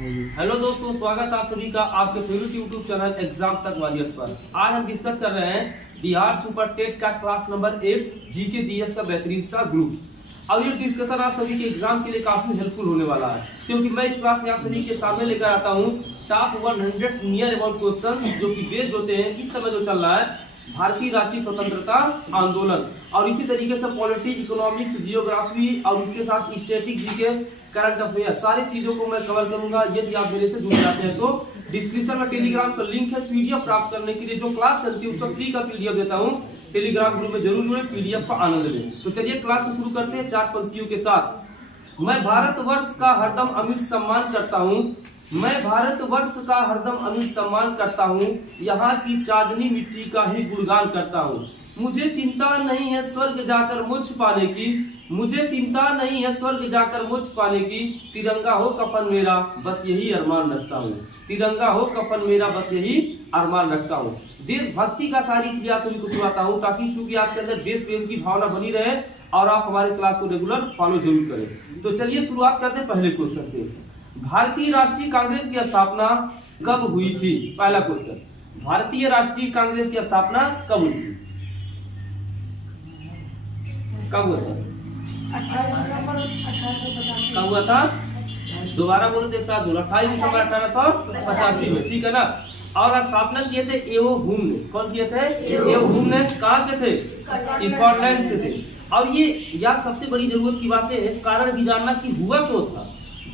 Hello दोस्तों, स्वागत आप सभी का आपके फेवरेट यूट्यूब चैनल एग्जाम तक वॉरियर्स पर। आज हम डिस्कस कर रहे हैं बिहार सुपर टेट का क्लास नंबर 8 जीके डीएस का बेहतरीन सा ग्रुप। और ये डिस्कशन आप सभी के एग्जाम के लिए काफी हेल्पफुल होने वाला है, क्योंकि मैं इस क्लास में आप सभी के सामने लेकर आता हूँ टॉप 100 नियर अबाउट क्वेश्चन जो कि बेस्ड होते हैं इस समय जो चल रहा है भारतीय राष्ट्रीय स्वतंत्रता आंदोलन, और इसी तरीके से पॉलिटी, इकोनॉमिक्स, जियोग्राफी और उसके साथ स्टैटिक जीके, करंट अफेयर, सारी चीजों को मैं कवर करूंगा। यदि आप मेरे से जुड़ जाते हैं तो डिस्क्रिप्शन में टेलीग्राम का लिंक है। पीडीएफ प्राप्त करने के लिए जो क्लास चलती है उसका फ्री का पीडीएफ देता हूं, टेलीग्राम ग्रुप में जरूर जुड़े, पीडीएफ का आनंद लें। तो चलिए क्लास को शुरू करते हैं 4 पंक्तियों के साथ। मैं भारतवर्ष का हरदम अमिट सम्मान करता हूँ, मैं भारतवर्ष का हरदम अमिट सम्मान करता हूँ, यहाँ की चांदनी मिट्टी का ही गुणगान करता हूँ। मुझे चिंता नहीं है स्वर्ग जाकर मोक्ष पाने की, मुझे चिंता नहीं है स्वर्ग जाकर मोक्ष पाने की, तिरंगा हो कफन मेरा बस यही अरमान रखता हूँ, तिरंगा हो कफन मेरा बस यही अरमान रखता हूँ। देशभक्ति का सारी चीजें आप सभी को सुनाता हूँ, ताकि चूंकि आपके अंदर देश प्रेम की भावना बनी रहे और आप हमारे क्लास को रेगुलर फॉलो जरूर करें। तो चलिए शुरुआत करते हैं पहले क्वेश्चन से। भारतीय राष्ट्रीय कांग्रेस की स्थापना कब हुई थी? पहला क्वेश्चन, भारतीय राष्ट्रीय कांग्रेस की स्थापना कब हुई थी? कब हुआ था? 28 दिसंबर 1885। कब हुआ था? दोबारा बोलो तो एक साथ बोलो। 28 दिसंबर 1885 में, ठीक है ना। और स्थापना किए थे एओ हुम ने। कौन किए थे? एओ हुम ने। कहाँ के थे? स्कॉटलैंड से थे। और ये यार सबसे बड़ी जरूरत की बात है कारण भी जानना कि हुआ क्यों था।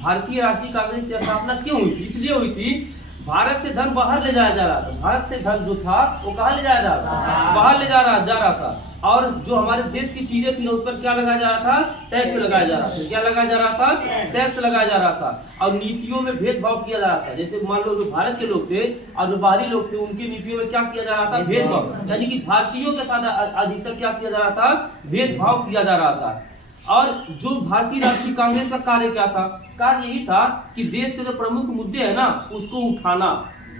भारतीय राष्ट्रीय कांग्रेस की स्थापना क्यों हुई थी? इसलिए हुई थी भारत से धन बाहर ले जाया जा रहा था। भारत से धन जो था वो कहाँ ले जाया जा रहा था? बाहर ले जा रहा था। और जो हमारे देश की चीजें थी उस पर क्या लगाया जा रहा था? टैक्स लगाया जा रहा था। क्या लगाया जा रहा था? टैक्स लगाया जा रहा था। और नीतियों में भेदभाव किया जा रहा था। जैसे मान लो जो भारत के लोग थे और जो बाहरी लोग थे उनकी नीतियों में क्या किया जा रहा था? भेदभाव। यानी कि भारतीयों के साथ अधिकतर क्या किया जा रहा था? भेदभाव किया जा रहा था। और जो भारतीय राष्ट्रीय कांग्रेस का कार्य क्या था? कार्य यही था कि देश के जो प्रमुख मुद्दे है ना उसको उठाना,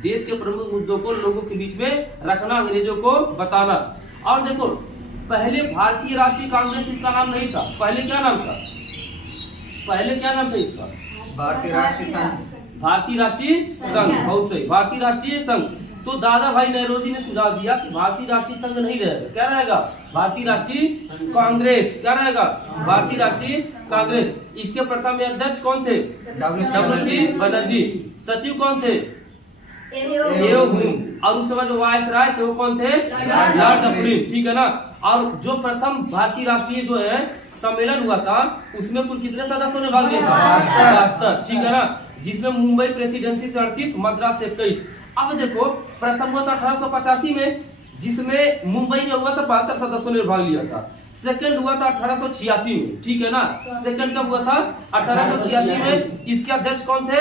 देश के प्रमुख मुद्दों को लोगों के बीच में रखना, अंग्रेजों को बताना। और देखो पहले भारतीय राष्ट्रीय कांग्रेस इसका नाम नहीं था। पहले क्या नाम था? पहले क्या नाम था इसका? भारतीय राष्ट्रीय संघ। भारतीय राष्ट्रीय संघ, बहुत सही, भारतीय राष्ट्रीय संघ। तो दादा भाई नेहरू ने सुझाव दिया कि भारतीय राष्ट्रीय संघ नहीं रहेगा, क्या रहेगा? भारतीय राष्ट्रीय कांग्रेस। क्या रहेगा? भारतीय राष्ट्रीय कांग्रेस। इसके प्रथम अध्यक्ष कौन थे? डब्ल्यू बनर्जी। सचिव कौन थे? एओ हुम। और उस समय जो वायसराय थे वो कौन थे? लॉर्ड डफरिन, ठीक है ना। और जो प्रथम भारतीय राष्ट्रीय जो है सम्मेलन हुआ था उसमें कुल कितने सदस्यों ने भाग लिया था? 72, ठीक है ना। जिसमें मुंबई प्रेसिडेंसी से 38, मद्रास से 21। अब देखो प्रथम हुआ था 1885 में, जिसमें मुंबई में हुआ था 72 सदस्यों ने भाग लिया था। सेकंड हुआ था 1886 में, ठीक है ना। सेकंड कब हुआ था? 1886 में। इसके अध्यक्ष कौन थे?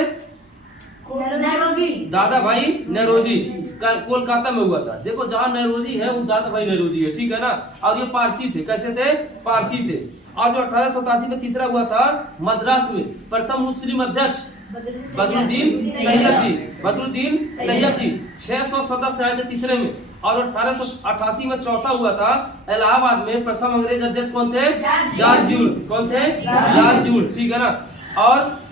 नेहरूजी। दादा भाई नेहरूजी। कोलकाता में हुआ था। देखो जहाँ नेहरूजी है वो दादा भाई नेहरूजी है, ठीक है ना। और ये पारसी थे। कैसे थे? पारसी थे। और जो 1887 में तीसरा हुआ था मद्रास में, प्रथम मुस्लिम अध्यक्ष बदरुद्दीन तैयब जी। बदरुद्दीन तैयब जी 600 सदस्य आए थे तीसरे में। और 1888 में चौथा हुआ था इलाहाबाद में, प्रथम अंग्रेज अध्यक्ष कौन थे? George Yule. कौन थे? जॉर्ज यूल, ठीक है ना। और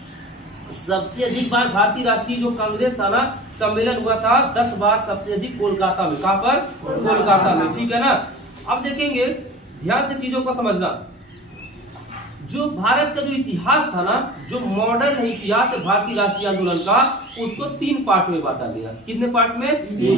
सबसे अधिक बार भारतीय राष्ट्रीय जो कांग्रेस था ना सम्मेलन हुआ था 10 बार, सबसे अधिक कोलकाता में। कहां पर? कोलकाता में, ठीक है ना। अब देखेंगे, ध्यान से चीजों को समझना। जो भारत का जो इतिहास था ना, जो मॉडर्न इतिहास है भारतीय राष्ट्रीय आंदोलन का, उसको 3 पार्ट में बांटा गया। कितने पार्ट में?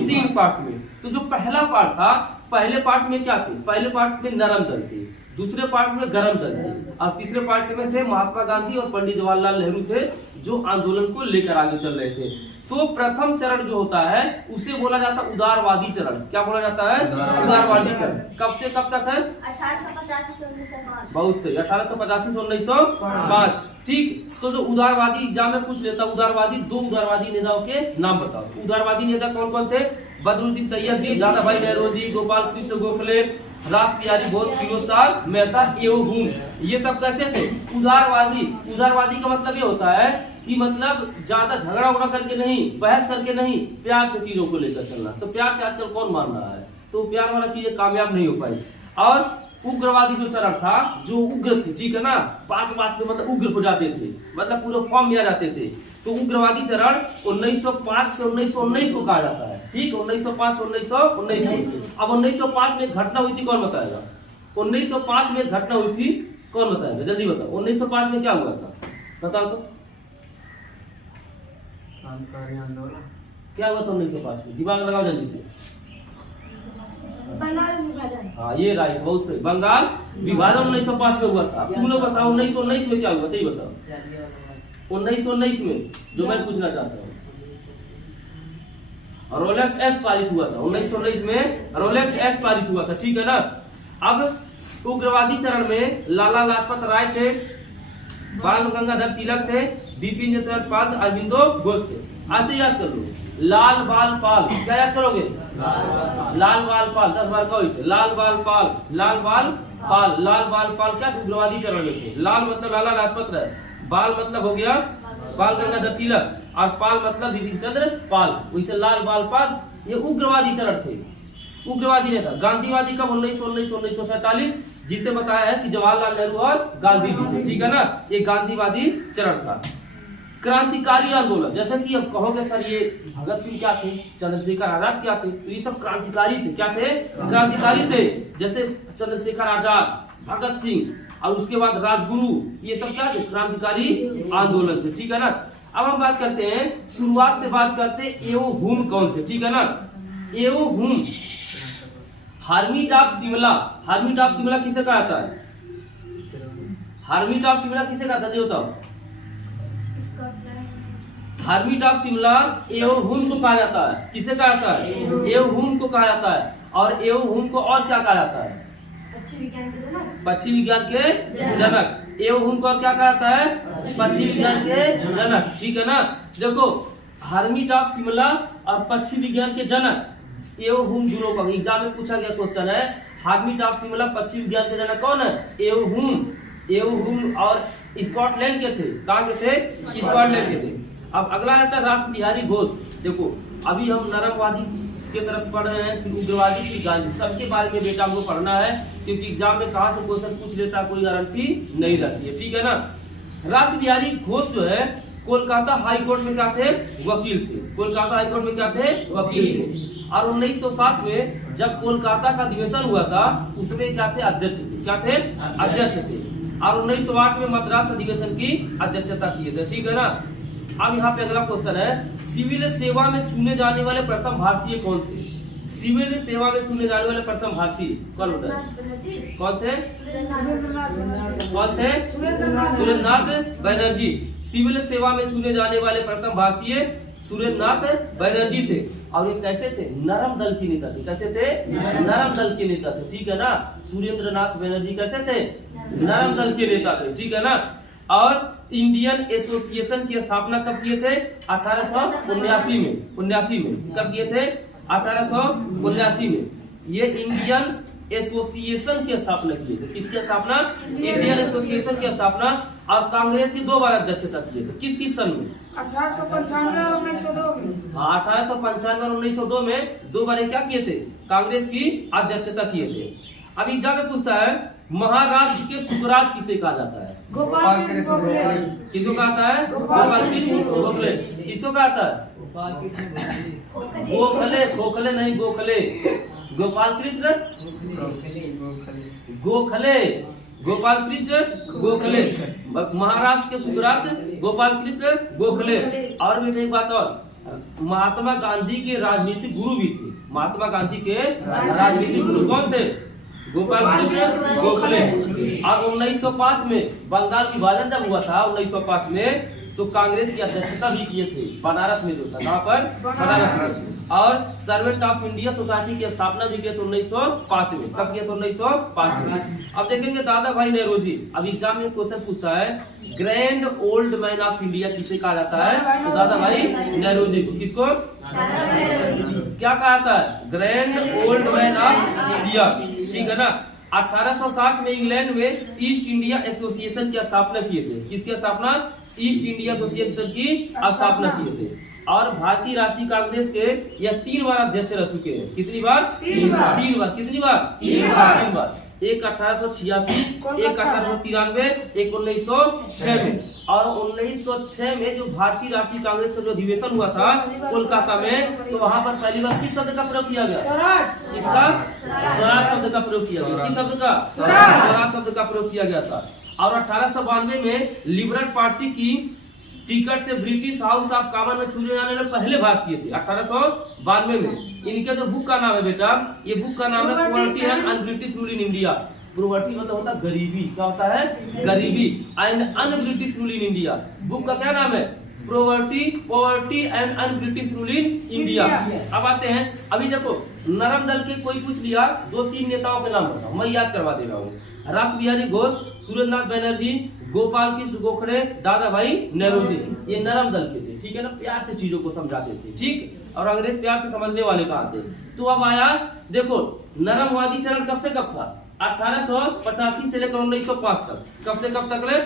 3 पार्ट में। तो जो पहला पार्ट था, पहले पार्ट में क्या थे? पहले पार्ट में नरम दल थे, दूसरे पार्ट में गरम दल थे, और तीसरे पार्ट में थे महात्मा गांधी और पंडित जवाहरलाल नेहरू थे, जो आंदोलन को लेकर आगे चल रहे थे। तो प्रथम चरण जो होता है उसे बोला जाता है उदारवादी चरण। क्या बोला जाता है? उदारवादी चरण। कब से कब तक है? 1885 से 1905। बहुत सही, 1885 से 1905, ठीक। तो जो उदारवादी एग्जाम में पूछ लेता, उदारवादी 2 उदारवादी नेताओं के नाम बताओ। उदारवादी नेता कौन कौन थे? बदरुद्दीन तैयब जी, दादा भाई नेहरूजी, गोपाल कृष्ण गोखले, रास बिहारी बोस, फिरोज शाह मेहता, एओ हुम। ये सब कैसे थे? उदारवादी। उदारवादी का मतलब ये होता है कि मतलब ज्यादा झगड़ा उगड़ा करके नहीं, बहस करके नहीं, प्यार से चीजों को लेकर चलना। तो प्यार से आजकल कौन मान रहा है? तो प्यार वाला चीजें कामयाब नहीं हो पाई। और उग्रवादी जो चरण था, जो उग्र थे, ठीक है ना, बात बात में मतलब उग्र हो जाते थे, मतलब पूरे फॉर्म में आ जाते थे। तो उग्रवादी चरण 1905 से 1919 को कहा जाता है। ठीक, 1905 से 1919 को। अब 1905 में घटना हुई थी, कौन बताएगा? 1905 में घटना हुई थी, कौन बताएगा? जल्दी बताओ, 1905 में क्या हुआ था, बताओ तो। क्रांतिकारी आंदोलन। क्या हुआ था 1905 में? दिमाग लगाओ जल्दी से। बंगाल विभाजन। हाँ, ये राइट, बहुत सही। बंगाल विभाजन 1905 में हुआ था। तुम लोग बताओ 1919 में क्या हुआ था, ये बताओ। 1919 में जो मैं पूछना चाहता हूँ, रोलेट एक्ट पारित हुआ था। 1919 में रोलेट एक्ट पारित हुआ था, ठीक है ना। अब उग्रवादी चरण में लाला लाजपत राय थे, बाल गंगाधर तिलक थे, बिपिन चंद्र पाल, अरविंदो घोष थे। ऐसे याद कर लो, लाल बाल पाल। क्या याद करोगे? लाल बाल पाल, 10 बार कहो इसे। लाल बाल पाल, लाल बाल पाल, लाल बाल पाल क्या उग्रवादी चरण में थे। लाल मतलब लाला लाजपत राय, बाल मतलब हो गया बाल गंगाधर तिलक, और पाल मतलब बिपिन चंद्र पाल, वैसे लाल बाल पाल ये उग्रवादी चरण थे। उग्रवादी नेता। गांधीवादी कब? 1947, जिसे बताया है कि जवाहरलाल नेहरू और गांधी जी थे, ठीक है ना। ये गांधीवादी चरण था। क्रांतिकारी आंदोलन, जैसे कि अब कहोगे सर ये भगत सिंह क्या थे, चंद्रशेखर आजाद क्या थे, तो ये सब क्रांतिकारी थे। क्या थे? क्रांतिकारी थे। जैसे चंद्रशेखर आजाद, भगत सिंह और उसके बाद राजगुरु, ये सब क्या थे? क्रांतिकारी आंदोलन थे, ठीक है ना। अब हम बात करते हैं, शुरुआत से बात करते हैं एवो हुम कौन थे, ठीक है ना। एवो हुम, hermit of Shimla. Hermit of Shimla किसे कहा जाता है? हार्मिट ऑफ शिमला किसे कहा था, ये बताओ। हार्मिट ऑफ शिमला एवोहुम को कहा जाता है। किसे कहा जाता है? एवोहुम को कहा जाता है। और एवोहुम को और क्या कहा जाता है? पक्षी विज्ञान के जनक। पक्षी विज्ञान के जनक। एवोहुम को और क्या कहा जाता है? पक्षी विज्ञान के जनक, ठीक है ना। देखो, हार्मिट ऑफ शिमला और पक्षी विज्ञान के जनक, एवोहुम दोनों का एग्जाम में पूछा गया क्वेश्चन है। हार्मिट ऑफ शिमला पक्षी विज्ञान के जनक कौन है? एवोहुम। एवोहुम और स्कॉटलैंड के थे। कहाँ के थे? स्कॉटलैंड के थे। अब अगला आता है राष्ट्र बिहारी घोष। देखो, अभी हम नरमवादी के तरफ पढ़ रहे हैं, फिर उग्रवादी, फिर गांधी, सबके बारे में बेटा हमको पढ़ना है, क्योंकि एग्जाम में कहाँ से क्वेश्चन पूछ लेता है कोई गारंटी नहीं रहती है, ठीक है ना। राष्ट्र बिहारी घोष जो है कोलकाता हाई कोर्ट में क्या थे? वकील थे। कोलकाता हाई कोर्ट में क्या थे? वकील थे। और 1907 में जब कोलकाता का अधिवेशन हुआ था, उसमें क्या थे? अध्यक्ष थे। क्या थे? अध्यक्ष थे। और 1908 में मद्रास अधिवेशन की अध्यक्षता किए थे, ठीक है ना। अब यहाँ पे अगला क्वेश्चन है, सिविल सेवा में चुने जाने वाले प्रथम भारतीय कौन थे? सिविल सेवा में चुने जाने वाले प्रथम भारतीय कौन होता है? कौन थे? कौन थे? सुरेंद्रनाथ बनर्जी। सिविल सेवा में चुने जाने वाले प्रथम भारतीय सुरेंद्रनाथ बनर्जी थे। और ये कैसे थे? नरम दल के नेता थे। कैसे थे? नरम दल के नेता थे, ठीक है ना। सुरेंद्रनाथ बनर्जी कैसे थे? नरम दल के नेता थे, ठीक है ना। और इंडियन एसोसिएशन की स्थापना कब किए थे? 1879 में। 79 में कब किए थे? 1879 में। ये इंडियन एसोसिएशन की स्थापना किए थे। किसकी स्थापना? इंडियन एसोसिएशन की स्थापना। और कांग्रेस की 2 बार अध्यक्षता किए थे। किस किस सन में? 1895 और 1902 में। हाँ, 1895 और 1902 में 2 बार क्या किए थे? कांग्रेस की अध्यक्षता किए थे। अब एग्जाम में पूछता है, महाराष्ट्र के सुकरात किसे कहा जाता है? गोपाल कृष्ण गोखले। किसको कहता है? गोपाल कृष्ण गोखले। किसको कहता है? गोखले। खोखले नहीं, गोखले। गोपाल कृष्ण गोखले। गोपाल कृष्ण गोखले। महाराष्ट्र के सुकरात गोपाल कृष्ण गोखले। और भी एक बात और, महात्मा गांधी के राजनीतिक गुरु भी थे। महात्मा गांधी के राजनीतिक गुरु कौन थे? गोपाल कृष्ण गोखले। और 1905 में बंगाल विभाजन जब हुआ था 1905 में, तो कांग्रेस की अध्यक्षता भी किए थे, बनारस में जो था। कहाँ पर? बनारस में। और सर्वेंट ऑफ इंडिया सोसाइटी की स्थापना भी किए थे 1905 में। कब किए थे? 1905 में। अब देखेंगे दादा भाई नेहरूजी। अब एग्जाम में क्वेश्चन पूछता है, grand old man of India किसे कहा जाता है? तो दादा भाई नेहरूजी। किसको? क्या कहा था? Grand old man of India, ठीक है ना। 1860 में इंग्लैंड में ईस्ट इंडिया एसोसिएशन की स्थापना किए थे। किसकी स्थापना? ईस्ट इंडिया एसोसिएशन की स्थापना किए थे। और भारतीय राष्ट्रीय कांग्रेस के यह 3 बार अध्यक्ष रह चुके हैं। कितनी बार? 3 बार। कितनी बार? 3 बार। एक 1886, एक 1893, एक 1906 में। और 1906 में जो भारतीय राष्ट्रीय कांग्रेस का जो अधिवेशन हुआ था कोलकाता में, तो वहां पर पहली बार किस शब्द का प्रयोग किया गया? स्वराज। इसका स्वराज शब्द का प्रयोग किया गया। किस शब्द का? स्वराज शब्द का प्रयोग किया गया था। और 1892 में लिबरल पार्टी की टिकट से ब्रिटिश हाउस ऑफ कॉमन में चुने जाने वाले पहले भारतीय थे 1892 में। इनके जो बुक का नाम है बेटा, ये बुक का नाम है poverty and un British rule in India. Poverty मतलब होता है गरीबी, क्या होता है? गरीबी। And un British rule in India, book का क्या नाम है? Poverty and un British rule in India. अब आते हैं, अभी देखो नरम दल के कोई पूछ लिया, 2-3 नेताओं के नाम बताओ, मैं याद करवा दे रहा हूँ। रास बिहारी घोष, सुरेंद्रनाथ बैनर्जी, गोपाल कृष्ण गोखले, दादा भाई नेहरू, ये नरम दल के थे। ठीक है ना, प्यार से चीजों को समझाते थे। ठीक, और अंग्रेज प्यार से समझने वाले कहा थे। तो अब आया देखो, नरमवादी चरण कब से कब था? 1885 से लेकर 1905 तक। कब से कब तक ले?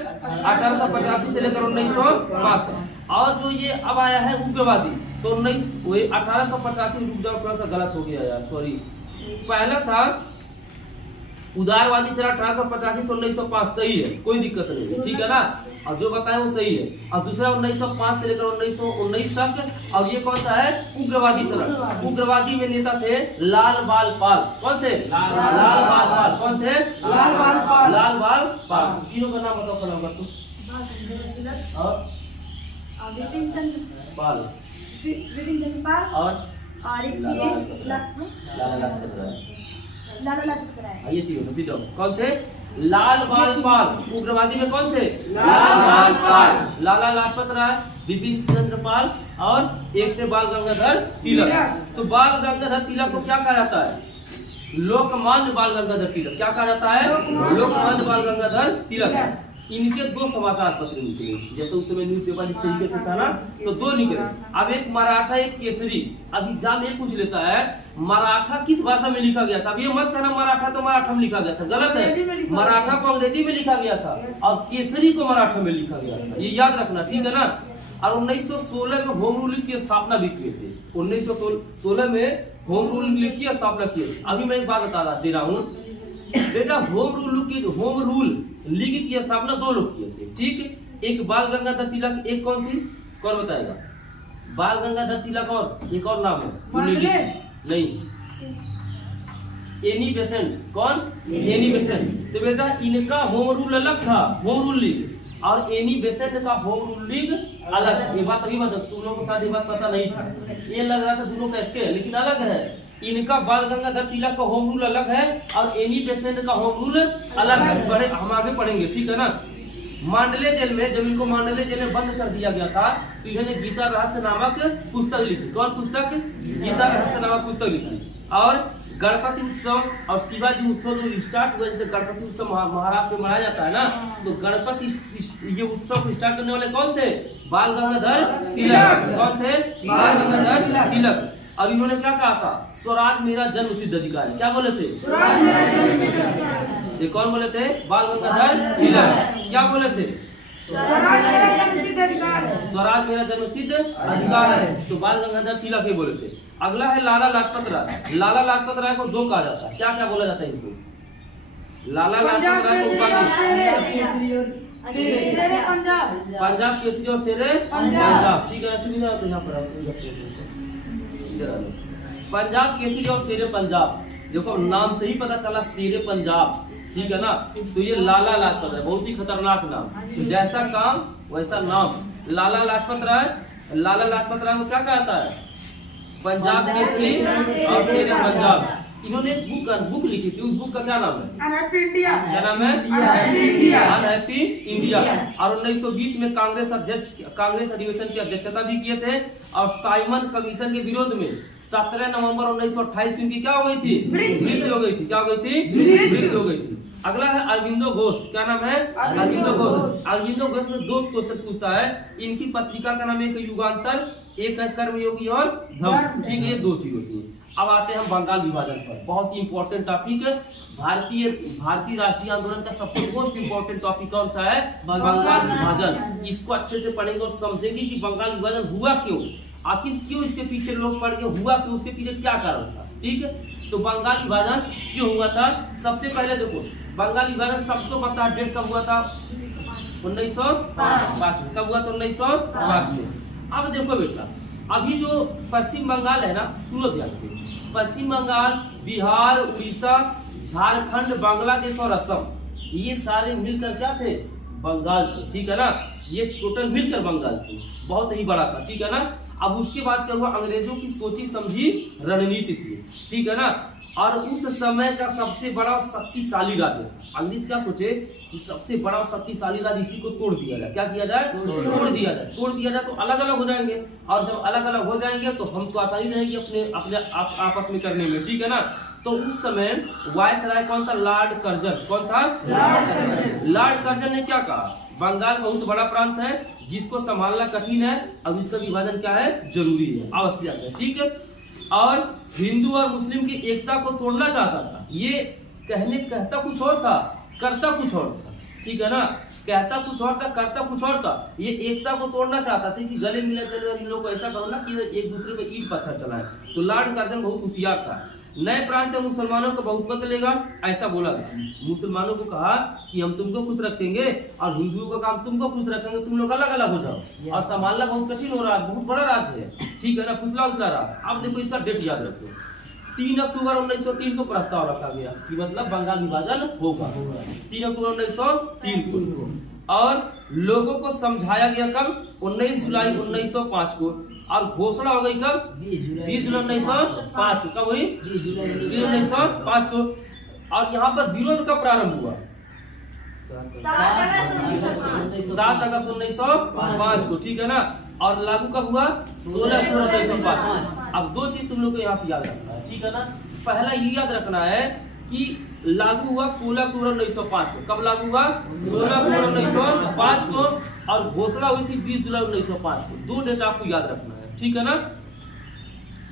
1885 से लेकर 1905 तक। और जो ये अब आया है उग्रवादी, तो 1885 रुक जाओ, थोड़ा सा गलत हो गया यार, सॉरी। पहला था उदारवादी चरण 1885 से 1905, सही है, कोई दिक्कत नहीं है, ठीक है ना। और जो बताए वो सही है। और दूसरा 1905 से लेकर 1919 तक। और ये कौन सा है? उग्रवादी चरण। उग्रवादी में नेता थे लाल बाल पाल। कौन थे? लाल बाल पाल। कौन थे? लाल बाल पाल। लाल बाल पाल। तीनों का नाम बताओ, खड़ा होगा तू। और विपिन चंद्र पाल पाल और लाला लाजपत राय। ये तीनों सीधो कौन थे? लाल बाल पाल। उग्रवादी में कौन थे? लाल बाल पाल। लाला लाजपत राय, बिपिन चंद्र पाल और एक थे बाल गंगाधर तिलक। तो बाल गंगाधर तिलक को क्या कहा जाता है? लोकमान्य बाल गंगाधर तिलक। क्या कहा जाता है? लोकमान्य बाल गंगाधर तिलक। इनके 2 समाचार पत्र निकले, जैसे उस समय न्यूज पेपर इस तरीके से था ना, तो 2 निकले। अब एक मराठा, एक केसरी। अब एग्जाम में पूछ लेता है मराठा किस भाषा में लिखा गया था। अब ये मत कहना मराठा तो मराठा में लिखा गया था, गलत है। मराठा को अंग्रेजी में लिखा गया था और केसरी को मराठा में लिखा गया था, ये याद रखना, ठीक है ना। और 1916 में होम रूल की स्थापना भी किए थे। 1916 में होम रूल की स्थापना की। अभी मैं एक बात बता दे रहा हूँ बेटा, होम रूल लीग की स्थापना 2 लोग किए थे। ठीक, एक बाल गंगाधर तिलक, एक कौन थी? कौन बताएगा? बाल गंगाधर तिलक और एक और नाम है नहीं, एनी बेसेंट। कौन? Annie Besant. तो बेटा इनका होम रूल अलग था, होम रूल लीग, और एनी बेसेंट का होम रूल लीग अलग। ये बात अभी बता, तुम लोगों को शायद ये बात पता नहीं था, ये लग रहा था दोनों का एक है, लेकिन अलग है। इनका बाल गंगाधर तिलक का होम रूल अलग है और एनी बेसेंट का होम रूल अलग है। हम आगे पढ़ेंगे, ठीक है ना। मांडले जेल में, जब इनको मांडले जेल में बंद कर दिया गया था, तो इन्होंने गीता रहस्य नामक पुस्तक लिखी। कौन पुस्तक? गीता रहस्य नामक पुस्तक लिखी। और गणपति उत्सव और शिवाजी उत्सव जो स्टार्ट हुआ, जैसे गणपति उत्सव महाराष्ट्र में मनाया जाता है ना, तो गणपति ये उत्सव को स्टार्ट करने वाले कौन थे? बाल गंगाधर तिलक। कौन थे? बाल गंगाधर तिलक। और इन्होंने क्या कहा था? स्वराज मेरा जन्म सिद्ध अधिकार है। क्या बोले थे? स्वराज मेरा जन्म सिद्ध अधिकार है। ये कौन बोले थे? बाल गंगाधर तिलक। क्या बोले थे? स्वराज मेरा जन्म सिद्ध अधिकार है। स्वराज मेरा जन्म सिद्ध अधिकार है, तो बाल गंगाधर तिलक ही बोले थे। अगला है लाला लाजपत राय। लाला लाजपत राय को 2 कहा जाता है। क्या क्या बोला जाता है इनको? लाला लाजपत राय को पंजाब केसरी और शेरे पंजाब। ठीक है, सुनिए तो यहाँ पर पंजाब केसरी और शेरे पंजाब। देखो नाम से ही पता चला, शेरे पंजाब, ठीक है ना। तो ये लाला लाजपत राय, बहुत ही खतरनाक नाम, तो जैसा काम वैसा नाम। लाला लाजपत राय, लाला लाजपत राय को क्या कहता है? पंजाब केसरी और शेरे पंजाब। इन्होंने बुक लिखी थी, उस बुक का क्या नाम है? Unhappy India. क्या नाम है? Unhappy India. और 1920 में कांग्रेस अधिवेशन की अध्यक्षता भी किए थे। और साइमन कमीशन के विरोध में 17 नवंबर 1928 को इनकी क्या हो गई थी? मृत्यु हो गई थी। क्या हो गई थी? मृत्यु हो गई थी। अगला है अरविंदो घोष। क्या नाम है? अरविंदो घोष। अरविंदो घोष में 2 क्वेश्चन पूछता है। इनकी पत्रिका का नाम है एक युगांतर, एक है कर्मयोगी और धर्म। ठीक है, ये 2 चीज होती है। अब आते हैं हम बंगाल विभाजन पर, बहुत ही इंपॉर्टेंट टॉपिक है। भारतीय राष्ट्रीय आंदोलन का सबसे मोस्ट इंपॉर्टेंट टॉपिक कौन सा है? बंगाल विभाजन। इसको अच्छे से पढ़ेंगे और समझेंगे कि बंगाल विभाजन हुआ क्यों, आखिर क्यों इसके पीछे लोग पड़ गए, हुआ क्यों, उसके पीछे क्या कारण था। ठीक है, तो बंगाल विभाजन क्यों हुआ था? सबसे पहले देखो बंगाल विभाजन सबको पता है डेट कब हुआ था? 1905 में। कब हुआ था? 1905 में। अब देखो बेटा, अभी जो पश्चिम बंगाल है ना, सुनो ध्यान से, पश्चिम बंगाल, बिहार, उड़ीसा, झारखंड, बांग्लादेश और असम, ये सारे मिलकर क्या थे? बंगाल थे, ठीक है ना। ये टोटल मिलकर बंगाल थे, बहुत ही बड़ा था, ठीक है ना। अब उसके बाद क्या हुआ? अंग्रेजों की सोची समझी रणनीति थी, ठीक है ना। और उस समय का सबसे बड़ा और शक्तिशाली राज्य था। अंग्रेज क्या सोचे कि सबसे बड़ा और शक्तिशाली राज्य, इसी को तोड़ दिया जाए। क्या किया जाए? तोड़ दिया जाए। तोड़ दिया जाए तो अलग अलग हो जाएंगे, और जब अलग अलग हो जाएंगे तो हम तो आसानी रहेगी अपने आपस में करने में, ठीक है ना। तो उस समय वायसराय कौन था? Lord Curzon. कौन था? लॉर्ड कर्जन ने क्या कहा? बंगाल बहुत बड़ा प्रांत है जिसको संभालना कठिन है, अब इसका विभाजन क्या है? जरूरी है, आवश्यक है, ठीक है। और हिंदू और मुस्लिम की एकता को तोड़ना चाहता था। ये कहता कुछ और था, करता कुछ और था, ठीक है ना। कहता कुछ और था, करता कुछ और था। ये एकता को तोड़ना चाहता था कि गले मिले चले, इन लोगों को ऐसा करो ना कि एक दूसरे पे ईंट पत्थर चलाए। तो लॉर्ड कर्जन बहुत होशियार था। नए प्रांत में मुसलमानों को बहुमत मिलेगा, ऐसा बोला गया। मुसलमानों को कहा कि हम तुमको खुश रखेंगे और हिंदुओं का काम तुमको खुश रखेंगे, तुम लोग अलग अलग हो जाओ। और संभालना बहुत कठिन हो रहा है, बहुत बड़ा राज्य है, ठीक है ना। फुसला उछला रहा। अब देखो इसका डेट याद रखो, 3 अक्टूबर 1903 को प्रस्ताव रखा गया कि मतलब बंगाल विभाजन होगा। 3 अक्टूबर 1903 को। और लोगों को समझाया गया कब? 19 जुलाई 1905 को। और घोषणा हो गई कब? 20 जुलाई 1905 को। कब हुई? 20 जुलाई 1905 को। और यहाँ पर विरोध कब प्रारंभ हुआ? 7 अगस्त 1905 को, ठीक है ना। और लागू कब हुआ? 16 अक्टूबर 1905। अब दो चीज तुम लोग को यहाँ से याद रखना है, ठीक है ना। पहला ये याद रखना है कि लागू हुआ 16 अक्टूबर 1905 को। कब लागू हुआ? 16 अक्टूबर 1905 को। और घोषणा हुई थी 20 जुलाई 1905 को। दो डेट आपको याद रखना है, ठीक है ना।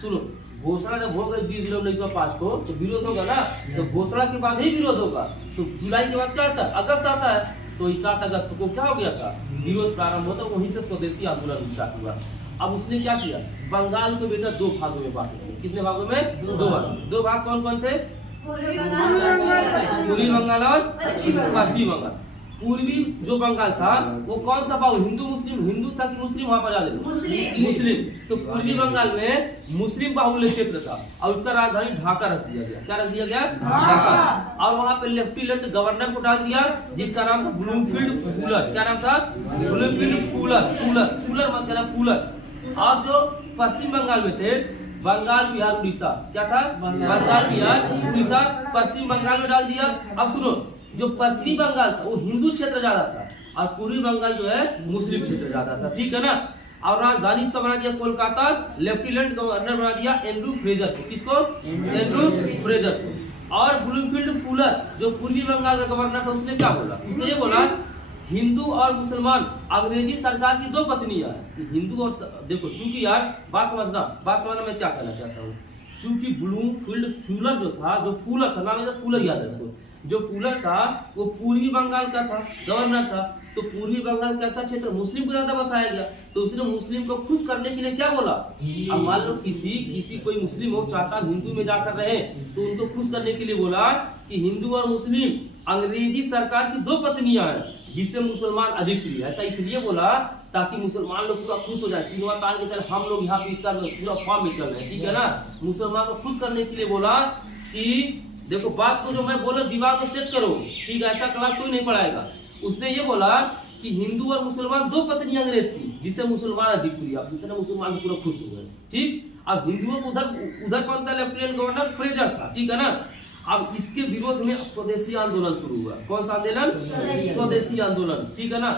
सुनो, घोषणा जब हो गई 20 जुलाई 1905 को तो विरोध होगा ना, तो घोषणा के बाद ही विरोध होगा। तो जुलाई के बाद क्या आता है? अगस्त आता है। तो 7 अगस्त को क्या हो गया था? विरोध प्रारंभ होता, वहीं से स्वदेशी आंदोलन स्टार्ट हुआ। अब उसने क्या किया? बंगाल को बेटा 2 भागों में बांट दिया। कितने भागों में? 2 भाग। 2 भाग कौन कौन थे? पूर्वी बंगाल और पश्चिमी बंगाल। पूर्वी जो बंगाल था वो कौन सा भाग? हिंदू मुस्लिम, हिंदू था कि मुस्लिम? वहां पर जा मुस्लिम। तो पूर्वी बंगाल में मुस्लिम बाहुल्य क्षेत्र था और उसका राजधानी ढाका रख दिया गया। क्या रख दिया गया? ढाका। और वहां पे लेफ्टिनेंट गवर्नर को डाल दिया जिसका नाम था ब्लूमफील्ड फूलर। क्या नाम था? ब्लूमफील्ड फूलर। फूलर मत कहना, फूलर। और जो पश्चिम बंगाल में थे, बंगाल, बिहार, उड़ीसा, क्या था? बंगाल, बिहार, उड़ीसा, पश्चिम बंगाल में डाल दिया। अब सुनो, जो पश्चिमी बंगाल था वो हिंदू क्षेत्र ज्यादा था और पूर्वी बंगाल जो है मुस्लिम क्षेत्र ज्यादा था, ठीक है ना। और राजधानी इसका बना दिया कोलकाता। लेफ्टिनेंट गवर्नर बना दिया एंड्रू फ्रेजर को। किसको? एंड्रू फ्रेजर को। और ब्लूमफील्ड फूलर जो पूर्वी बंगाल का गवर्नर था, उसने क्या बोला? उसने ये बोला हिंदू और मुसलमान अंग्रेजी सरकार की 2 पत्नियां हैं। हिंदू और देखो, चूंकि यार बात समझना मैं क्या कहना चाहता हूँ। चूंकि ब्लूमफील्ड फूलर जो था, जो फूलर था, नाम फूलर याद रखो, जो फूलर था वो पूर्वी बंगाल का था, गवर्नर था। तो पूर्वी बंगाल कैसा क्षेत्र? मुस्लिम को ज्यादा बसाया गया। तो उसने मुस्लिम को खुश करने के लिए क्या बोला? अब मान लो किसी कोई मुस्लिम हो चाहता हिंदू में जाकर रहे, तो उनको खुश करने के लिए बोला कि हिंदू और मुस्लिम अंग्रेजी सरकार की 2 पत्नियां हैं जिससे मुसलमान अधिक प्रिय। ऐसा इसलिए बोला ताकि मुसलमान लोग पूरा खुश हो जाए, सिनेमा तान के चल हम लोग यहाँ पे पूरा फॉर्म में चल रहे हैं, ठीक है ना। मुसलमान को खुश करने के लिए बोला कि देखो बात को जो मैं बोला दिमाग में सेट करो, ठीक है, ऐसा क्लास कोई नहीं पढ़ाएगा। उसने ये बोला कि हिंदू और मुसलमान 2 पत्नी अंग्रेज की जिससे मुसलमान अधिक प्रिय। अब इतना मुसलमान पूरा खुश हो गए, ठीक। अब हिंदुओं को उधर कौन था? लेफ्टिनेंट गवर्नर फ्रेजर था, ठीक है ना। अब इसके विरोध में स्वदेशी आंदोलन शुरू हुआ। कौन सा आंदोलन? स्वदेशी आंदोलन, ठीक है ना।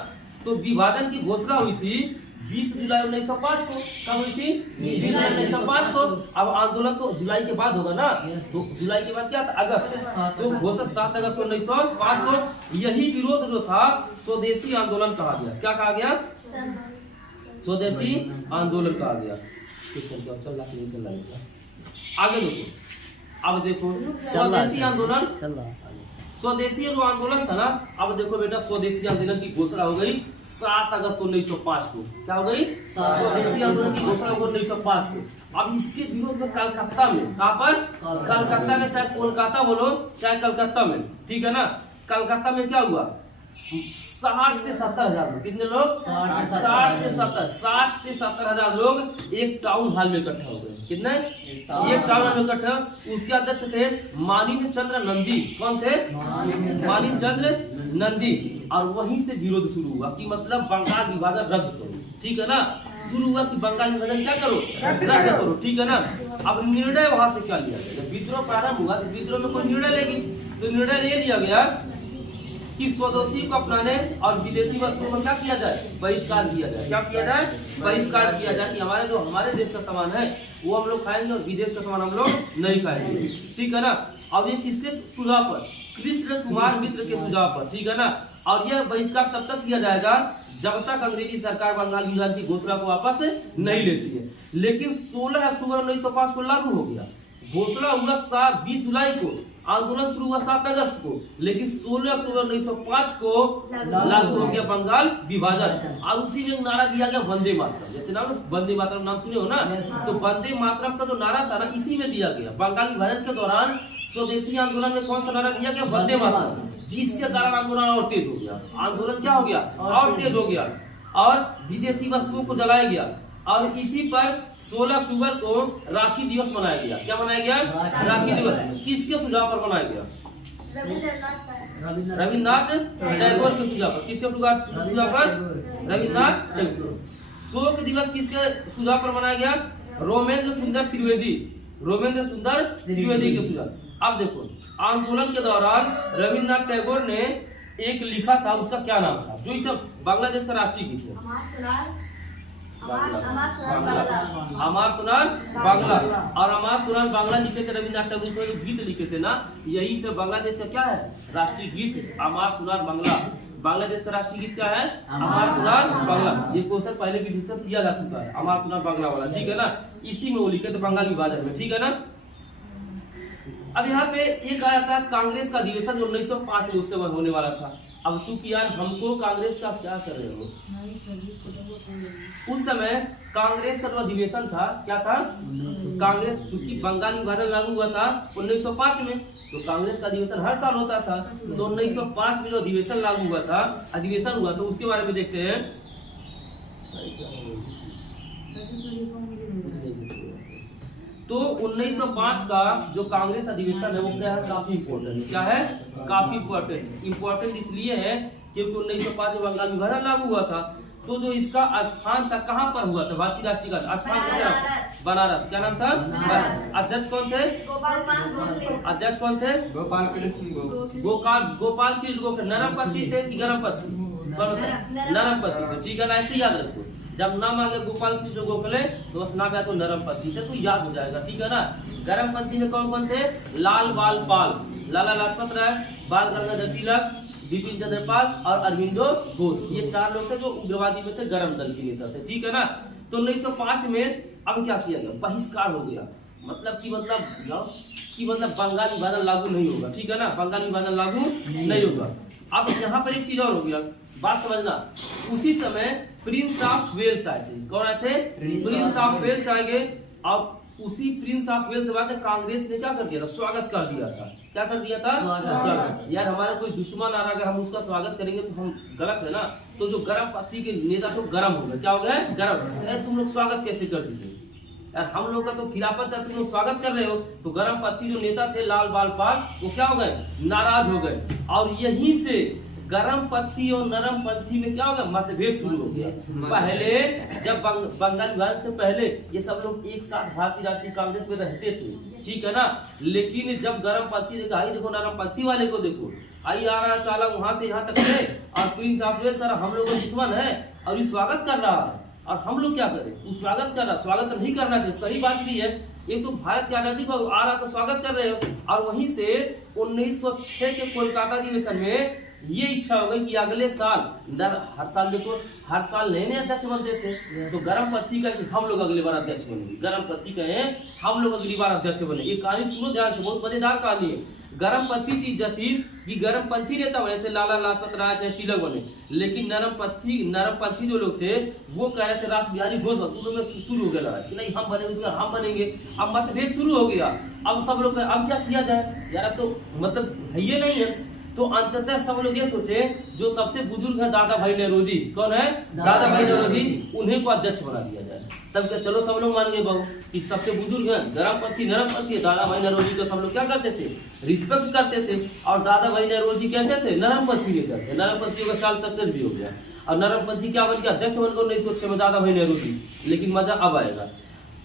तो विभाजन की घोषणा हुई थी 20 जुलाई 1905 को। कब हुई थी? 20 जुलाई 1905 को। अब आंदोलन तो जुलाई के बाद होगा ना, तो जुलाई के बाद क्या था? अगस्त। तो घोषणा 7 अगस्त 1905 को। यही विरोध जो था स्वदेशी आंदोलन कहा गया। क्या कहा गया? स्वदेशी आंदोलन कहा गया। चल रहा आगे देखो। अब देखो स्वदेशी आंदोलन, स्वदेशी जो आंदोलन था ना, अब देखो बेटा स्वदेशी आंदोलन की घोषणा हो गई 7 अगस्त 1905 को। क्या हो गई? स्वदेशी आंदोलन की घोषणा हो 1905 को। अब इसके विरोध में कलकत्ता में, कहाँ पर? कलकत्ता में, चाहे कोलकाता बोलो चाहे कलकत्ता में, ठीक है ना। कलकत्ता में क्या हुआ? 60 से 70 हजार लोग, कितने लोग? 60 से 70 हजार लोग एक टाउन हॉल में इकट्ठा हो गए। कितने? एक टाउन हॉल में इकट्ठा। उसके अध्यक्ष थे मानिनी चंद्र नंदी। कौन थे? मानिनी चंद्र नंदी। और वहीं से विरोध शुरू हुआ कि मतलब बंगाल विभाजन रद्द करो, ठीक है ना। शुरू हुआ कि बंगाल विभाजन क्या करो? रद्द करो, ठीक है ना। अब निर्णय वहां से क्या लिया गया? जब विद्रोह प्रारंभ हुआ तो विद्रोह में कोई निर्णय लेगी, तो निर्णय ले लिया गया कि स्वदेशी को अपनाने और विदेशी वस्तुओं को क्या किया जाए? बहिष्कार किया जाए। क्या किया जाए? बहिष्कार किया जाए कि हमारे जो हमारे देश का सामान है वो हम लोग खाएंगे और विदेश का सामान हम लोग नहीं खाएंगे, ठीक है ना। अब ये किसके सुझाव पर? कृष्ण कुमार मित्र के सुझाव पर, ठीक है ना। और यह बहिष्कार तब तक किया जाएगा जब तक अंग्रेजी सरकार बंगाल विभाजन की घोषणा को वापस नहीं लेती है। लेकिन 16 अक्टूबर 1905 को लागू हो गया। घोषणा हुआ 20 जुलाई को, आंदोलन शुरू हुआ 7 अगस्त को, लेकिन 16 अक्टूबर 1905 को लागू हो गया बंगाल विभाजन। और उसी में नारा दिया गया वंदे मातरम। जैसे नाम वंदे मातरम नाम सुने हो ना, तो वंदे मातरम का जो नारा था ना, इसी में दिया गया। बंगाल विभाजन के दौरान स्वदेशी आंदोलन में कौन सा नारा दिया गया? वंदे मातरम। जिसके कारण आंदोलन और तेज हो गया। आंदोलन क्या हो गया? और तेज हो गया और विदेशी वस्तुओं को जलाया गया। और इसी पर 16 अक्टूबर को राखी दिवस मनाया गया। क्या मनाया गया? राखी दिवस। किसके सुझाव पर मनाया गया? रविन्द्रनाथ टैगोर के सुझाव पर। किसके सुझाव पर? रविन्द्रनाथ टैगोर। शोक दिवस किसके सुझाव पर मनाया गया? रोमेंद्र सुंदर त्रिवेदी। रोमेंद्र सुंदर त्रिवेदी के सुझाव। अब देखो, आंदोलन के दौरान रविन्द्रनाथ टैगोर ने एक लिखा था, उसका क्या नाम था? जो इस बांग्लादेश का राष्ट्रीय गीत है, अमार सुनार बांग्ला। और अमार सुनार बांग्ला लिखे थे रविन्द्रनाथ टैगोर, जो गीत लिखे थे ना, यही सब बांग्लादेश का क्या है? राष्ट्रीय गीत अमार सुनार बांग्ला। बांग्लादेश का राष्ट्रीय गीत क्या है? अमार सुनार बांग्ला। ये क्वेश्चन पहले भी डिस्कस किया जा चुका है, अमार सुनार बांग्ला वाला, ठीक है ना। इसी में वो लिखे थे बंगाल विभाजन में, ठीक है ना। अब यहाँ पे एक आया था कांग्रेस का अधिवेशन जो 1905 में उससे होने वाला था। अब चूंकि यार हमको कांग्रेस का क्या कर रहे हो, उस समय कांग्रेस का जो अधिवेशन था क्या था? कांग्रेस, चूंकि बंगाल विभाजन लागू हुआ था 1905 में, तो कांग्रेस का अधिवेशन हर साल होता था। तो 1905 में जो अधिवेशन लागू हुआ था, अधिवेशन हुआ, तो उसके बारे में देखते हैं। तो 1905 का जो कांग्रेस अधिवेशन है वो क्या है? काफी इम्पोर्टेंट है। क्या है? काफी इम्पोर्टेंट। इम्पोर्टेंट इसलिए है क्योंकि 1905 में बंगाल विभाजन लागू हुआ था। तो जो इसका स्थान था, कहाँ पर हुआ था? भारतीय राष्ट्रीय का स्थान क्या? बनारस। क्या नाम था? अध्यक्ष कौन थे? अध्यक्ष कौन थे? गोपाल कृष्ण गोपाल कृष्ण गोखले। नरम पति थे कि गरम पति? नरम पति थे, ठीक है ना। ऐसे याद रखो, जब नाम आ गया गोपाल कृष्ण गोखले तो बस नाम आया तो नरम पति थे, तो याद हो जाएगा, ठीक है ना। गरम पति में कौन कौन थे? लाल बाल पाल, लाला लाजपत राय, बाल गंगाधर तिलक, बिपिन चंद्र पाल और अरविंदो घोष। ये 4 लोग थे जो उग्रवादी में थे, गरम दल के नेता थे, ठीक है ना। तो 1905 में अब क्या किया गया? बहिष्कार हो गया। मतलब बंगाल विभाजन लागू नहीं होगा, ठीक है ना। बंगाल विभाजन लागू नहीं होगा। अब यहाँ पर एक चीज और हो गया, बात समझना। उसी समय प्रिंस ऑफ वेल्स आए थे। कौन आए थे? प्रिंस ऑफ वेल्स आए गए। अब उसी प्रिंस ऑफ वेल्स के बाद कांग्रेस ने क्या कर दिया था? स्वागत कर दिया था। क्या कर दिया था? स्वागत। यार हमारा कोई दुश्मन आ रहा है, हम उसका स्वागत करेंगे तो हम गलत है ना। तो जो गरम पत्ती के नेता तो गरम हो गए। क्या हो गए? गरम। तुम लोग स्वागत कैसे कर दीजिए यार? हम लोग का तो खिलाफत तुम लोग स्वागत कर रहे हो। तो गरम पत्ती जो नेता थे लाल बाल पाल, वो क्या हो गए? नाराज हो गए। और यहीं से गरम पत्ती और नरम पत्ती में क्या हो गया? मतभेद शुरू हो गया। पहले जब बंगाल विभाजन से पहले ये सब लोग एक साथ भारतीय राष्ट्रीय कांग्रेस में रहते थे, ठीक है ना। लेकिन जब गरम पत्ती देखा, आई देखो नरम पत्ती वाले को देखो, आई आ रहा साला वहां से यहाँ तक है और प्रिंस ऑफ वेल्स सारा हम लोग का दुश्मन है और ये स्वागत कर रहा है। और हम लोग क्या करें? वो स्वागत कर रहा, स्वागत नहीं करना चाहिए, सही बात भी है। ये तो भारत की आजादी को आ रहा तो स्वागत कर रहे हो। और वहीं से 1906 के कोलकाता अधिवेशन में ये इच्छा हो गई कि अगले साल, हर साल देखो, हर साल नए नए अध्यक्ष बनते थे। तो गरम पत्ती का हम लोग अगली बार अध्यक्ष बनेंगे, गरम पत्ती कहे हम लोग अगली बार अध्यक्ष बने। ये कहानी सुनो ध्यान से, बहुत मजेदार कहानी है। गर्मपंथी चीज थी कि गर्मपंथी नेता बने, जैसे लाला लाजपत राय चाहे तिलक बने, लेकिन नरमपंथी जो लोग थे वो कह रहे थे रास बिहारी घोष में शुरू हो गया लड़ा कि नहीं हम बनेंगे तो हम बनेंगे। अब मतभेद शुरू हो गया। अब सब लोग अब क्या किया जाए यार, अब तो मतलब है ये नहीं है। तो अंततः सब लोग ये सोचे जो सबसे बुजुर्ग है दादा भाई नेहरूजी, कौन है दादा भाई नेहरूजी, उन्हें को अध्यक्ष बना दिया जाए। तब क्या चलो सब लोग मान गए बाबू कि सबसे बुजुर्ग है गर्मपंथी नरमपंथी दादा भाई नेहरूजी को सब लोग क्या करते थे, रिस्पेक्ट करते थे। और दादा भाई नेहरूजी कैसे थे, नरमपंथी के थे। नरमपंथियों का चाल सक्सेस भी हो गया और नरमपंथी क्या बन गया, अध्यक्ष बनकर 1906 में दादा भाई नेहरूजी। लेकिन मजा अब आएगा।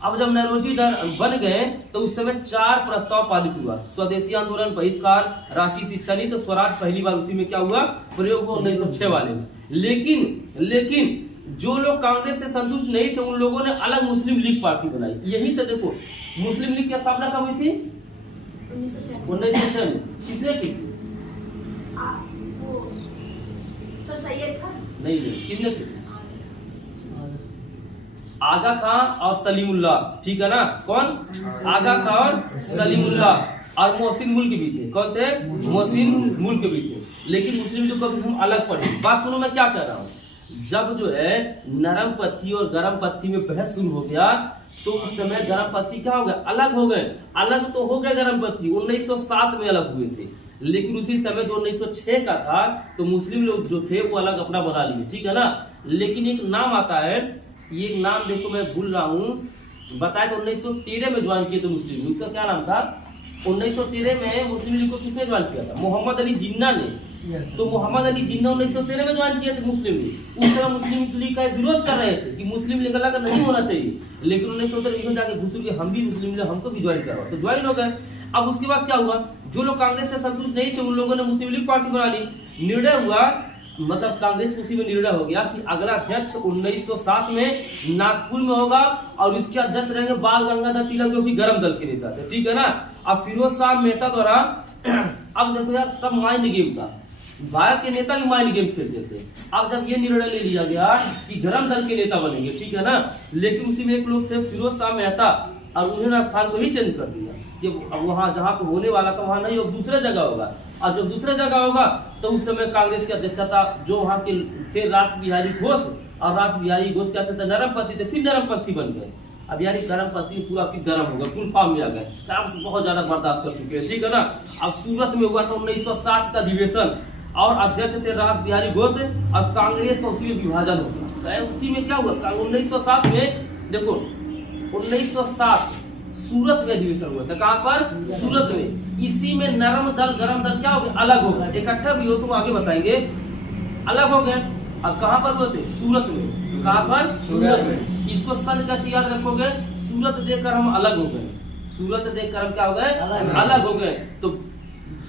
अब जब नेहरूजी बन गए तो उस समय 4 प्रस्ताव पारित हुआ। स्वदेशी आंदोलन, बहिष्कार, राष्ट्रीय शिक्षा नीति, तो स्वराज पहली बार उसी में क्या हुआ, प्रयोग हुआ 1906 वाले में। लेकिन जो लोग कांग्रेस से संतुष्ट नहीं थे उन लोगों ने अलग मुस्लिम लीग पार्टी बनाई। यही से देखो मुस्लिम लीग की स्थापना कब हुई थी, 1906 में। किसने की थी, सर सैयद खान नहीं किसने की, आगा खान और सलीमुल्लाह, ठीक है ना। कौन, आगा खान और सलीमुल्लाह और मोहसिन मुल्क भी थे। कौन थे, मोहसिन मुल्क भी थे। लेकिन मुस्लिम लीग को हम अलग पढ़े। बात सुनो मैं क्या कह रहा हूँ। जब जो है नरमपंथी और गर्मपंथी में बहस शुरू हो गया तो उस समय गर्मपंथी क्या हो गया, अलग हो गए। अलग तो हो गए गर्मपंथी, 1907 में अलग हुए थे। लेकिन उसी समय जो 1906 का था तो मुस्लिम लोग जो थे वो अलग अपना बना लिए, ठीक है ना। लेकिन एक नाम आता है, ये नाम देखो मैं भूल रहा हूँ, बताया तो 1913 में ज्वाइन किए थे मुस्लिम लीग। उसका क्या नाम था, 1913 में मुस्लिम लीग को किसने ज्वाइन किया था, मोहम्मद अली जिन्ना ने। तो मोहम्मद अली जिन्ना 1913 में ज्वाइन किए थे मुस्लिम लीग। उस समय मुस्लिम लीग का विरोध कर रहे थे कि मुस्लिम लीग अलग नहीं होना चाहिए। लेकिन 1913 में जाके घुस के हम भी मुस्लिम लीग, हमको भी ज्वाइन करा, तो ज्वाइन हो गए। अब उसके बाद क्या हुआ, जो लोग कांग्रेस से संतुष्ट नहीं थे उन लोगों ने मुस्लिम लीग पार्टी बना ली। निर्णय हुआ, मतलब कांग्रेस उसी में निर्णय हो गया कि अगला अध्यक्ष 1907 में नागपुर में होगा और इसके अध्यक्ष रहेंगे बाल गंगाधर तिलक जो कि गर्म दल के नेता थे, ठीक है ना। अब फिरोज शाह मेहता द्वारा अब देखो यार सब माइंड गेम था, भारत के नेता भी माइंड गेम खेलते थे। अब जब ये निर्णय ले लिया गया कि गर्म दल के नेता बनेंगे, ठीक है ना। लेकिन उसी में एक लोग थे फिरोज शाह मेहता और उन्होंने स्थान को ही चेंज कर दिया कि अब वहां जहां पे होने वाला था वहां नहीं, अब दूसरे जगह होगा। और जब दूसरे जगह होगा तो उस समय कांग्रेस की अध्यक्षता जो वहां के थे रास बिहारी घोष, और रास बिहारी घोष कैसे थे, नरमपंथी थे, फिर नरमपंथी बन गए। अब यार गर्मपंथी पूरा फिर गर्म हो गया, फुल फॉर्म में आ गए, आप बहुत ज्यादा बर्दाश्त कर चुके हैं, ठीक है ना। अब सूरत में हुआ था 1907 का अधिवेशन और अध्यक्ष थे रास बिहारी घोष और कांग्रेस का उसी में विभाजन हो गया। उसी में क्या हुआ, 1907 में देखो 1907 सूरत में अधिवेशन हुआ था। कहां पर, सूरत में। इसी में नरम दल गरम दल क्या हो गए, अलग हो गए। इकट्ठा भी हो तो आगे बताएंगे, अलग हो गए। अब कहां पर हुए थे, सूरत में। कहां पर, सूरत में। इसको सन कैसे याद रखोगे, सूरत देखकर हम अलग हो गए। सूरत देखकर हम क्या हो गए, अलग हो गए। तो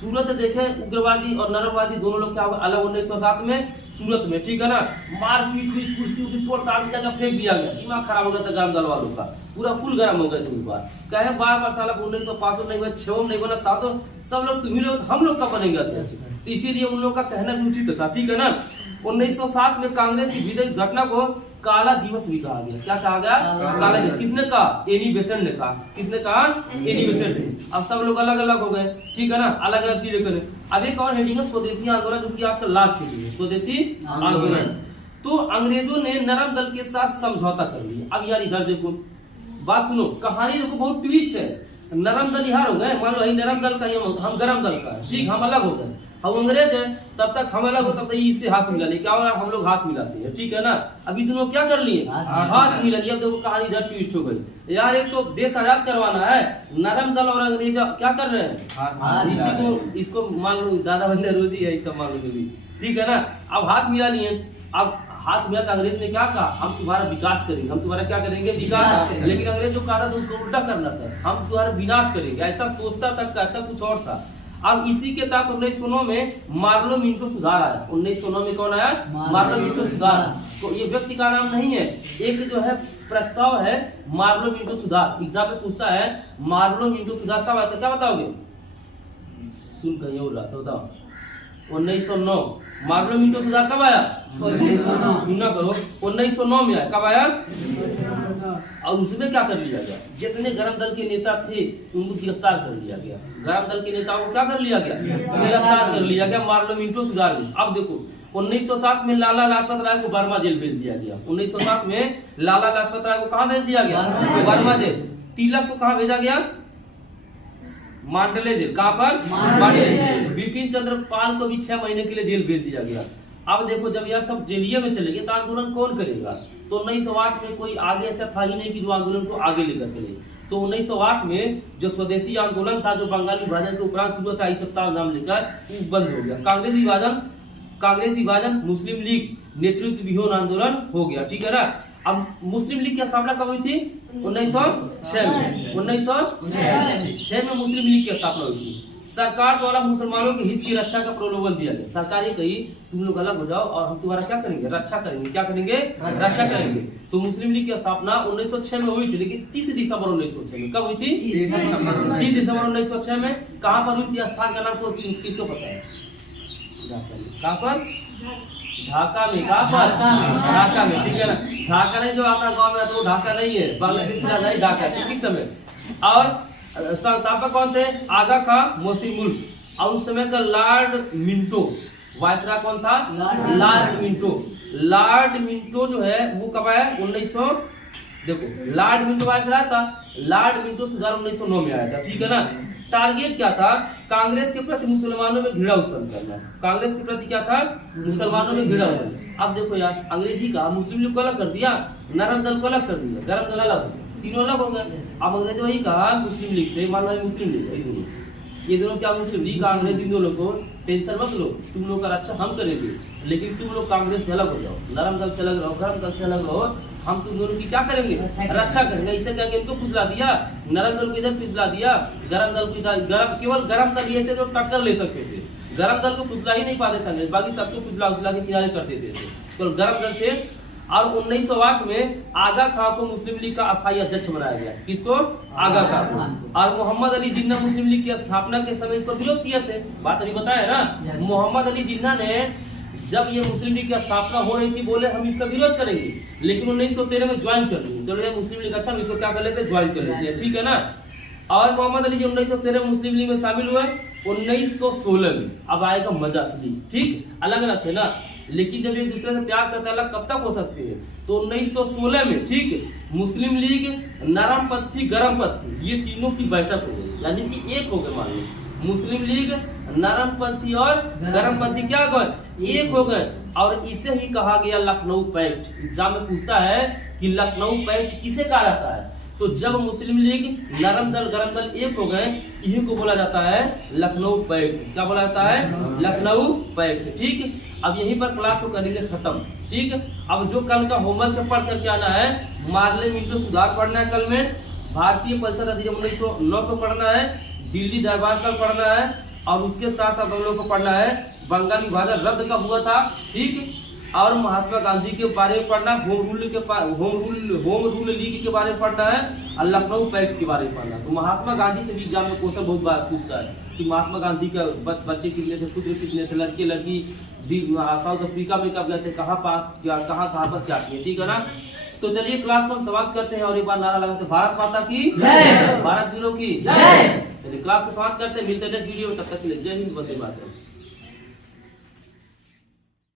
सूरत देखे उग्रवादी और नरमवादी दोनों लोग क्या हो गए, अलग 1907 में सूरत में, ठीक है ना। मारपीट हुई, कुर्सी उसी तोड़ ताड़ जगह फेंक दिया गया, दिमाग खराब हो गया था गर्म दल वालों का, पूरा फुल गर्म हो गया था। बार कहे बार साला 1905 नहीं हुआ, 6 नहीं बना, 7 सब लोग तुम्ही लोग हम लोग का बनेंगे अध्यक्ष। इसीलिए उन लोगों का कहना भी उचित था, ठीक है ना। 1907 में कांग्रेस की विजय घटना को काला दिवस भी कहा गया। क्या कहा गया, काला दिवस। किसने कहा, एनी बेसेंट ने कहा। किसने कहा, एनी बेसेंट ने। अब सब लोग अलग अलग हो गए, ठीक है ना, अलग अलग चीजें करें। अब एक और हेडिंग है स्वदेशी आंदोलन, जो कि आजकल लास्ट हेडिंग है, स्वदेशी आंदोलन। तो अंग्रेजों ने नरम दल के साथ समझौता कर लिया। अब यार इधर देखो, बात सुनो, कहानी देखो बहुत ट्विस्ट है। नरम दल हार हो गए, मान लो नरम दल का, हम गरम दल का, ठीक, हम अलग हो गए। हम अंग्रेज है, तब तक हम अलग हो सकते, इससे हाथ मिला ले, क्या होगा, हम लोग हाथ मिलाते हैं, ठीक है ना। अभी दोनों क्या कर लिए, हाथ मिला लिया। अब देखो कहानी इधर ट्विस्ट हो गई यार। एक तो देश आजाद करवाना है, नरम दल और अंग्रेज क्या कर रहे हैं, इसी को, इसको मान लो दादा भाई नेहरूजी है, सब मान लो, ठीक है ना। अब हाथ मिला लिए। अब हाथ मिला, अंग्रेज ने क्या कहा, हम तुम्हारा विकास करेंगे, हम तुम्हारा क्या करेंगे, विकास। लेकिन अंग्रेज जो कहा था तो उसको उल्टा करना था, हम तुम्हारा विनाश करेंगे, ऐसा सोचता था, कहता कुछ और था। अब इसी के तहत 1909 में मार्लो मिंटो सुधार आया। 1909 में कौन आया, मार्लो मिंटो सुधार। तो ये व्यक्ति का नाम नहीं है, एक जो है प्रस्ताव है मार्लो मिंटो सुधार। एग्जाम में पूछता है मार्लो मिंटो सुधार कब आता है, क्या बताओगे, सुन कहीं और रहा तो बताओ। 1909। मार्लो मिंटो सुधार कब आया? 1909। सुनना करो, 1909 में आया। कब आया? और उसमें क्या कर लिया गया? जितने गरम दल के नेता थे उनको गिरफ्तार कर लिया गया। गरम दल के नेताओं को क्या कर लिया गया? गिरफ्तार कर लिया गया मार्लो मिंटो सुधार में। अब देखो 1907 में लाला लाजपत राय को बर्मा जेल भेज दिया गया। 1907 में लाला लाजपत राय को कहाँ भेज दिया गया? Burma jail. तिलक को कहाँ भेजा गया? मांडले जेल। कहाँ पर? मांडले जेल। बिपिन चंद्र पाल को भी 6 महीने के लिए जेल भेज दिया गया। अब देखो जब यह सब जेलिए में चले गए तो आंदोलन कौन करेगा? तो 1908 में कोई आगे ऐसा था ही नहीं कि जो आंदोलन को आगे लेकर चले। तो 1908 में जो स्वदेशी आंदोलन था जो बंगाली विभाजन के उपरांत शुरू था, 22 सप्ताह नाम लेकर, वो बंद हो गया। कांग्रेस विभाजन मुस्लिम लीग नेतृत्व विहीन आंदोलन हो गया। ठीक है ना। अब मुस्लिम लीग की स्थापना कब हुई थी? 1906 में। 1906 में मुस्लिम लीग की स्थापना हुई थी। सरकार द्वारा मुसलमानों के हित की रक्षा का प्रलोभन दिया गया। सरकार ये कही तुम लोग अलग हो जाओ और हम तुम्हारा क्या करेंगे? रक्षा करेंगे। क्या करेंगे? रक्षा करेंगे। तो मुस्लिम लीग की स्थापना 1906 में हुई थी, लेकिन 30 दिसंबर 1906 में। कब हुई थी? 30 दिसंबर 1906 में। कहाँ पर हुई थी? स्थान का नाम किसको पता है? कहाँ पर? ढाका में। कहाँ पर? ढाका में। ठीक है ना। ढाका नहीं जो आपका गाँव में तो ढाका नहीं है, बांग्लादेश में नहीं, ढाका। किस समय? और संस्थापक कौन थे? आगा खां मोहसिन मुल्क। और उस समय का लॉर्ड मिंटो वायसराय कौन था? Lord Minto. लॉर्ड मिंटो जो है वो कब आया? 1900। देखो लॉर्ड मिंटो वायसराय था। लॉर्ड मिंटो सुधार 1909 में आया था। ठीक है ना। टारगेट क्या था? कांग्रेस के प्रति मुसलमानों में घृणा उत्पन्न करना। कांग्रेस के प्रति क्या था? मुसलमानों में घृणा उत्पन्न। अब देखो यार, अंग्रेजी का मुस्लिम लीग को अलग कर दिया, नरम दल को अलग कर दिया, गरम दल अलग, तीनों अलग हो गए। अब अंग्रेज वही कहा मुस्लिम लीग से, मान लो मुस्लिम लीग, ये दोनों क्या मुस्लिम लीग कांग्रेस, इन दोनों को टेंशन मत लो, तुम लोग का रक्षा हम करेंगे, लेकिन तुम लोग कांग्रेस से अलग हो जाओ, नरम दल से अलग रहो, गरम दल से अलग रहो, हम तुम दोनों की क्या करेंगे? रक्षा करेंगे। इसे क्या इनको फुसला दिया, नरम दल को इधर फुसला दिया, गरम दल को इधर। गरम केवल गरम दल ये से जो टक्कर ले सकते थे, गरम दल को फुसला ही नहीं पाते थे, बाकी सबको फुसला फुसला के किनारे कर देते थे, तो गरम दल थे। और 1908 में आगा खां को मुस्लिम लीग का अस्थायी अध्यक्ष बनाया गया। किसको? आगा खां को। और मोहम्मद अली जिन्ना मुस्लिम लीग की स्थापना के समय इसको विरोध किए थे, बात अभी बताया ना। मोहम्मद अली जिन्ना ने जब ये मुस्लिम लीग की स्थापना हो रही थी बोले हम इसका विरोध करेंगे, लेकिन 1913 में ज्वाइन कर लिए। चलो ये मुस्लिम लीग अच्छा, इसको क्या कर लेते? ज्वाइन कर लेते हैं। ठीक है ना। और मोहम्मद अली जी 1913 में मुस्लिम लीग में शामिल हुए। 1916 में अब आएगा मजा असली। ठीक, अलग अलग थे ना, लेकिन जब एक दूसरे से प्यार करते अलग कब तक हो सकते हैं? तो 1916 में ठीक मुस्लिम लीग, नरम पत्थी, गरम पत्थी, ये तीनों की बैठक हो गई, यानी कि एक हो गए। मान लो मुस्लिम लीग, नरम पत्थी और गरम पत्थी क्या हो गए? एक हो गए। और इसे ही कहा गया लखनऊ पैक्ट। एग्जाम में पूछता है कि लखनऊ पैक्ट किसे कहा जाता है? तो जब मुस्लिम लीग, नरम दल, गरम दल एक हो गए, इन्हीं को बोला जाता है लखनऊ पैक्ट। क्या बोला जाता है? लखनऊ पैक्ट। ठीक, अब यहीं पर क्लास को करेंगे खत्म। ठीक, अब जो कल का होमवर्क पढ़ करके आना है, मार्ले मिंटो सुधार पढ़ना है कल में, भारतीय परिषद अधिनियम 1909 को पढ़ना है, दिल्ली दरबार कल पढ़ना है, और उसके साथ साथ हम लोग को पढ़ना है बंगाल विभाजन रद्द कब हुआ था। ठीक, और महात्मा गांधी के बारे में पढ़ना, होम रूल लीग के बारे में पढ़ना है, और लखनऊ पैक्ट के बारे में पढ़ना। तो महात्मा गांधी से भी एग्जाम में क्वेश्चन बहुत बार पूछता है कि महात्मा गांधी का बच्चे कितने थे, पुत्र कितने थे, लड़के लड़की साउथ अफ्रीका में कब गए थे, कहाँ पर क्या किए। ठीक है ना। तो चलिए क्लास को हम समाप्त करते हैं और एक बार नारा लगाते हैं, भारत माता की जय, भारत वीरों की जय। चलिए क्लास को समाप्त करते हैं, मिलते हैं नेक्स्ट वीडियो में, तब तक के लिए जय हिंद, वंदे मातरम।